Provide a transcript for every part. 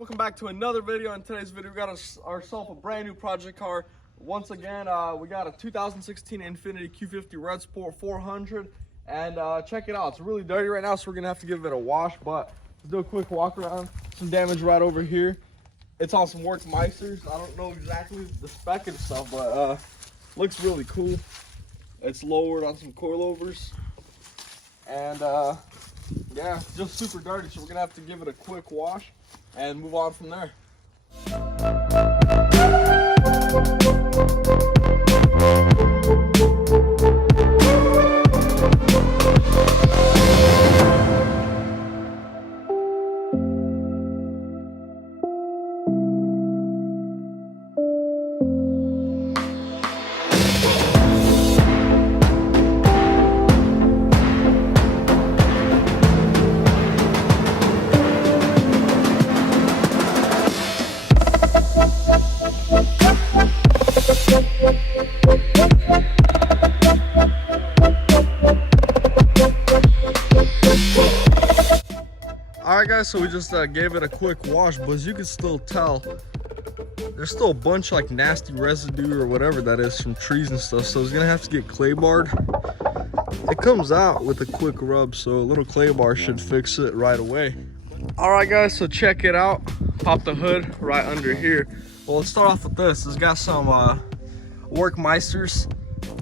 Welcome back to another video. In today's video, we got ourselves a brand new project car. Once again, we got a 2016 Infiniti Q50 Red Sport 400, and check it out. It's really dirty right now, so we're gonna have to give it a wash. But let's do a quick walk around. Some damage right over here. It's on some Workmeisters. I don't know exactly the spec and stuff, but looks really cool. It's lowered on some coilovers, and yeah, just super dirty. So we're gonna have to give it a quick wash and move on from there. Alright guys, so we just gave it a quick wash, but as you can still tell, there's still a bunch of like nasty residue or whatever that is from trees and stuff, so it's gonna have to get clay barred. It comes out with a quick rub, so a little clay bar should fix it right away. Alright guys, so check it out. Pop the hood right under here. Well, let's start off with this. It's got some Workmeisters.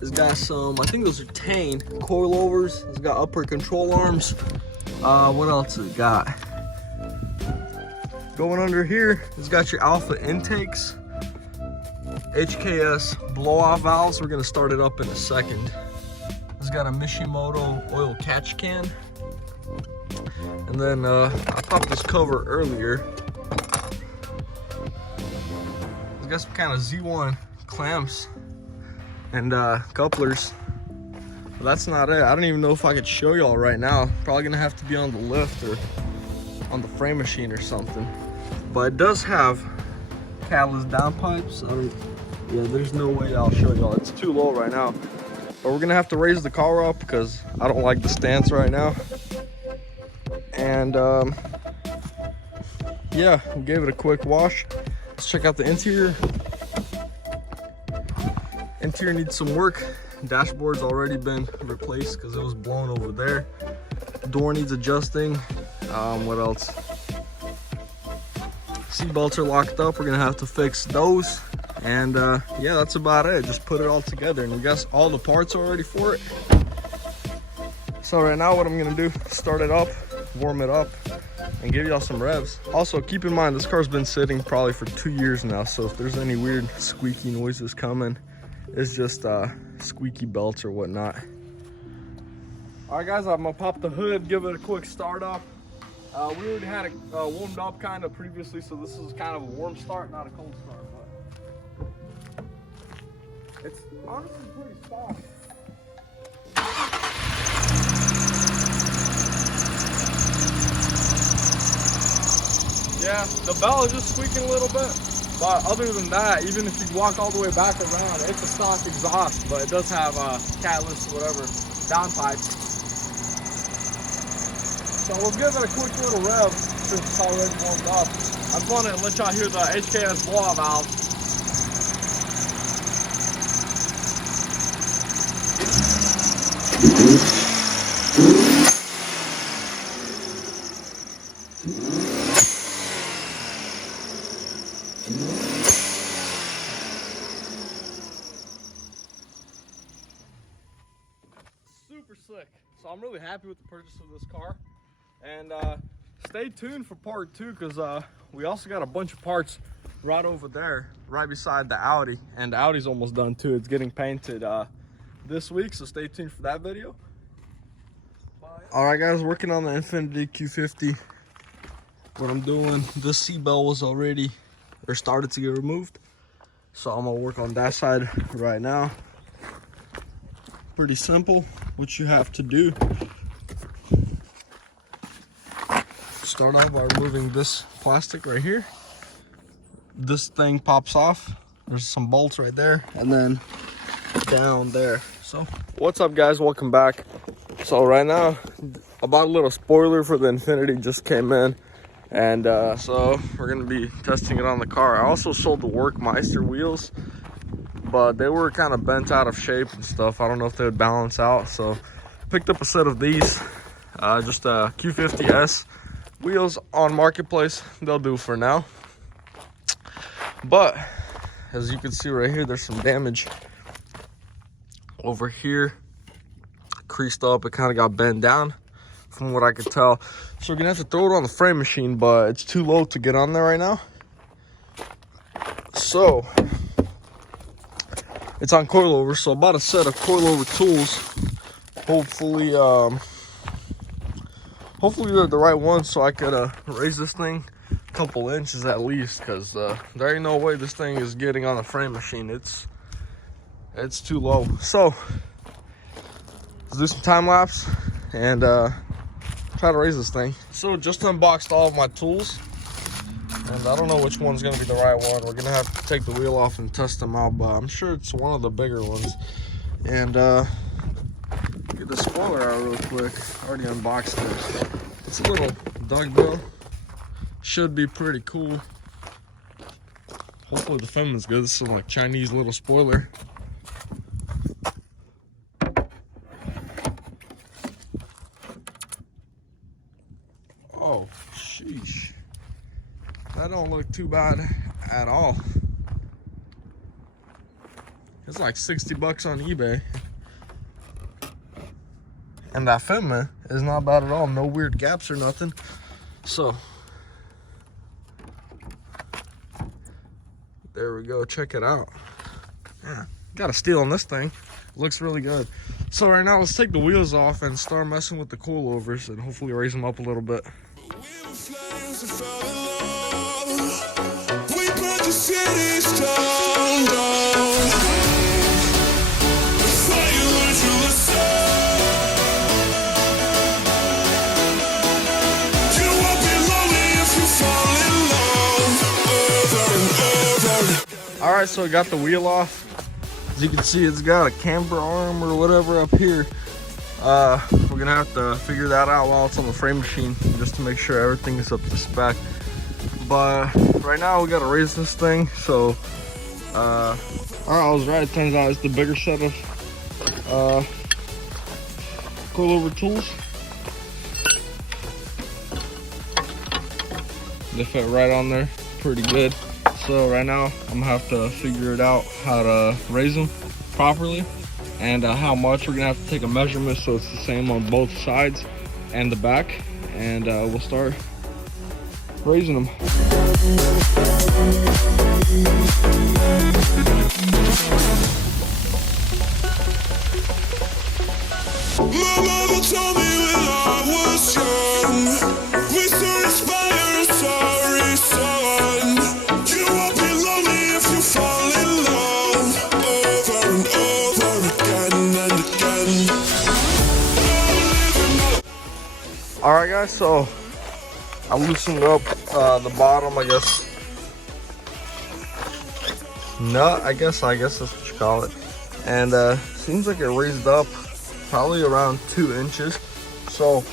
It's got some, I think those are Tane coilovers. It's got upper control arms. What else it got? Going under here, it's got your alpha intakes, HKS blow-off valves. We're gonna start it up in a second. It's got a Mishimoto oil catch can. And then I popped this cover earlier. It's got some kind of Z1 clamps and couplers. But that's not it. I don't even know if I could show y'all right now. Probably gonna have to be on the lift or on the frame machine or something. But it does have catalyst downpipes. Yeah, there's no way I'll show y'all. It's too low right now. But we're gonna have to raise the car up because I don't like the stance right now. And yeah, we gave it a quick wash. Let's check out the interior. Interior needs some work. Dashboard's already been replaced because it was blown over there. Door needs adjusting. What else? Seat belts are locked up. We're gonna have to fix those. And yeah, that's about it. Just put it all together, and we got all the parts already for it. So right now what I'm gonna do, start it up, warm it up, and give y'all some revs. Also, keep in mind, this car's been sitting probably for 2 years now, so if there's any weird squeaky noises coming, it's just squeaky belts or whatnot. All right guys, I'm gonna pop the hood, give it a quick start up. We already had it warmed up kind of previously, so this is kind of a warm start, not a cold start, but it's honestly pretty soft. Yeah, the bell is just squeaking a little bit. But other than that, even if you walk all the way back around, it's a stock exhaust, but it does have catalyst or whatever downpipes. So we'll give it a quick little rev since it's already warmed up. I just want to let y'all hear the HKS blow-off valve. Super slick. So I'm really happy with the purchase of this car, and stay tuned for part 2 because we also got a bunch of parts right over there right beside the Audi, and the Audi's almost done too. It's getting painted this week, so stay tuned for that video. All right guys, working on the Infiniti Q50. What I'm doing, this seat belt was already or started to get removed, so I'm gonna work on that side right now. Pretty simple. What you have to do, start off by removing this plastic right here. This thing pops off. There's some bolts right there, and then down there. So what's up guys, welcome back. So right now I bought a little spoiler for the Infiniti, just came in. And so we're gonna be testing it on the car. I also sold the Workmeister wheels, but they were kind of bent out of shape and stuff. I don't know if they would balance out, so picked up a set of these, just a Q50S wheels on Marketplace. They'll do for now. But as you can see right here, there's some damage over here, creased up. It kind of got bent down from what I could tell. So we're gonna have to throw it on the frame machine, but it's too low to get on there right now. So it's on coilovers. So I bought a set of coilover tools. Hopefully they're the right ones, so I could raise this thing a couple inches at least, because there ain't no way this thing is getting on the frame machine. It's too low. So let's do some time lapse and try to raise this thing. So just unboxed all of my tools, and I don't know which one's gonna be the right one. We're gonna have to take the wheel off and test them out, but I'm sure it's one of the bigger ones. And get the spoiler out real quick. Already unboxed it. It's a little duckbill. Should be pretty cool. Hopefully the film is good. This is like Chinese little spoiler. Oh, sheesh. That don't look too bad at all. It's like 60 bucks on eBay. And that film is not bad at all. No weird gaps or nothing. So there we go. Check it out. Yeah, got a steal on this thing. Looks really good. So right now, let's take the wheels off and start messing with the coilovers and hopefully raise them up a little bit. All right, so I got the wheel off. As you can see, it's got a camber arm or whatever up here. We're gonna have to figure that out while it's on the frame machine, just to make sure everything is up to spec. But right now we gotta raise this thing. So all right, I was right. It turns out it's the bigger set of coilover tools. They fit right on there, pretty good. So right now I'm gonna have to figure it out how to raise them properly, and how much. We're gonna have to take a measurement so it's the same on both sides and the back, and we'll start raising them. My mama told me when I was young, we so inspired, sorry son. You won't be lonely if you fall in love, over and over again and again. All right, guys. So I loosened up the bottom, I guess. Nut, I guess that's what you call it. And seems like it raised up probably around 2 inches. So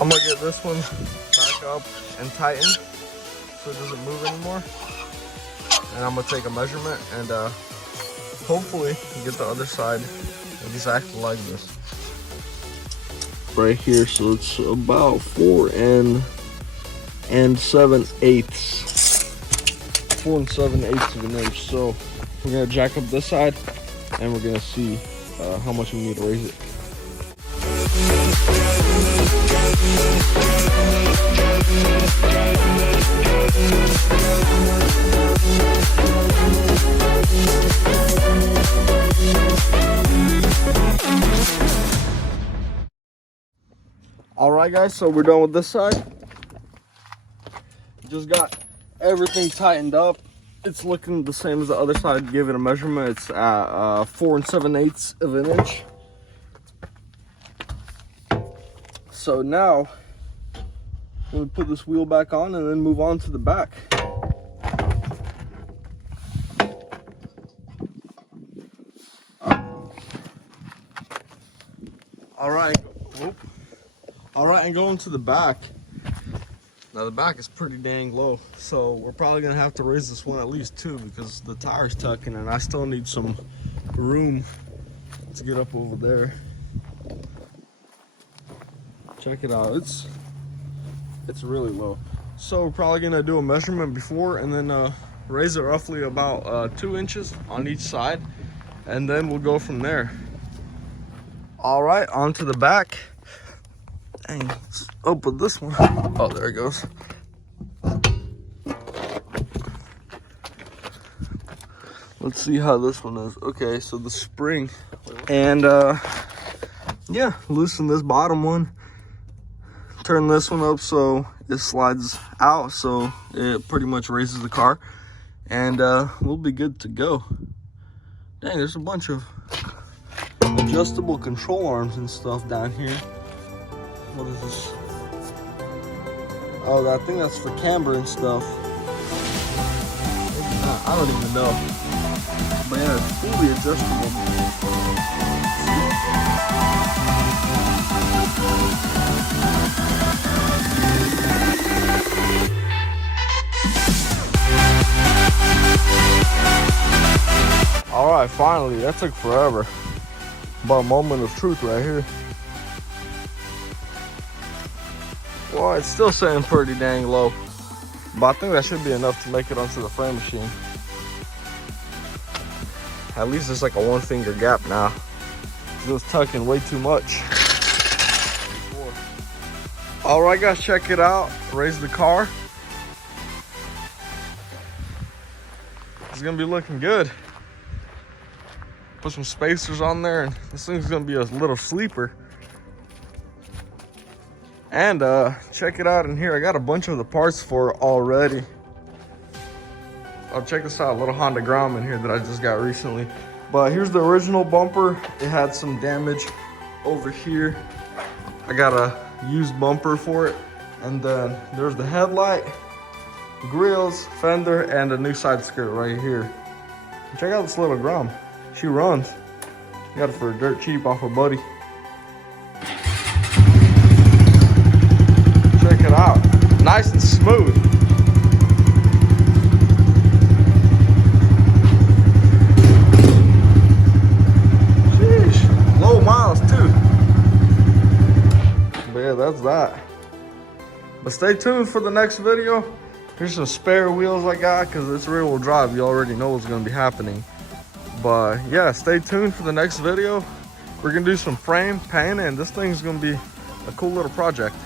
I'm gonna get this one back up and tighten so it doesn't move anymore. And I'm gonna take a measurement and hopefully get the other side exactly like this. Right here, so it's about 4 7/8. 4 7/8 of an inch. So we're gonna jack up this side and we're gonna see how much we need to raise it. All right, guys, so we're done with this side. Just got everything tightened up. It's looking the same as the other side. Give it a measurement. It's at 4 7/8 of an inch. So now I'm gonna put this wheel back on and then move on to the back. All right, and going to the back. Now the back is pretty dang low, so we're probably gonna have to raise this one at least 2 because the tire's tucking and I still need some room to get up over there. Check it out, it's really low. So we're probably gonna do a measurement before and then raise it roughly about 2 inches on each side, and then we'll go from there. All right, on to the back. Dang, let's open this one. Oh, there it goes. Let's see how this one is. Okay, so the spring, and yeah, loosen this bottom one. Turn this one up so it slides out, so it pretty much raises the car, and we'll be good to go. Dang, there's a bunch of adjustable control arms and stuff down here. What is this? Oh, I think that's for camber and stuff. Maybe not. I don't even know. But yeah, it's fully adjustable. All right, finally, that took forever. But a moment of truth right here. Well, it's still sitting pretty dang low, but I think that should be enough to make it onto the frame machine. At least it's like a 1 finger gap now. It was tucking way too much. All right, guys, check it out. Raise the car. It's gonna be looking good. Put some spacers on there, and this thing's gonna be a little sleeper. And check it out in here. I got a bunch of the parts for it already. Oh, check this out, a little Honda Grom in here that I just got recently. But here's the original bumper. It had some damage over here. I got a used bumper for it. And then there's the headlight, grills, fender, and a new side skirt right here. Check out this little Grom. She runs. Got it for dirt cheap off a buddy. Check it out. Nice and smooth. Sheesh. Low miles too. But yeah, that's that. But stay tuned for the next video. Here's some spare wheels I got because it's rear wheel drive. You already know what's going to be happening. But yeah, stay tuned for the next video. We're going to do some frame painting, and this thing's going to be a cool little project.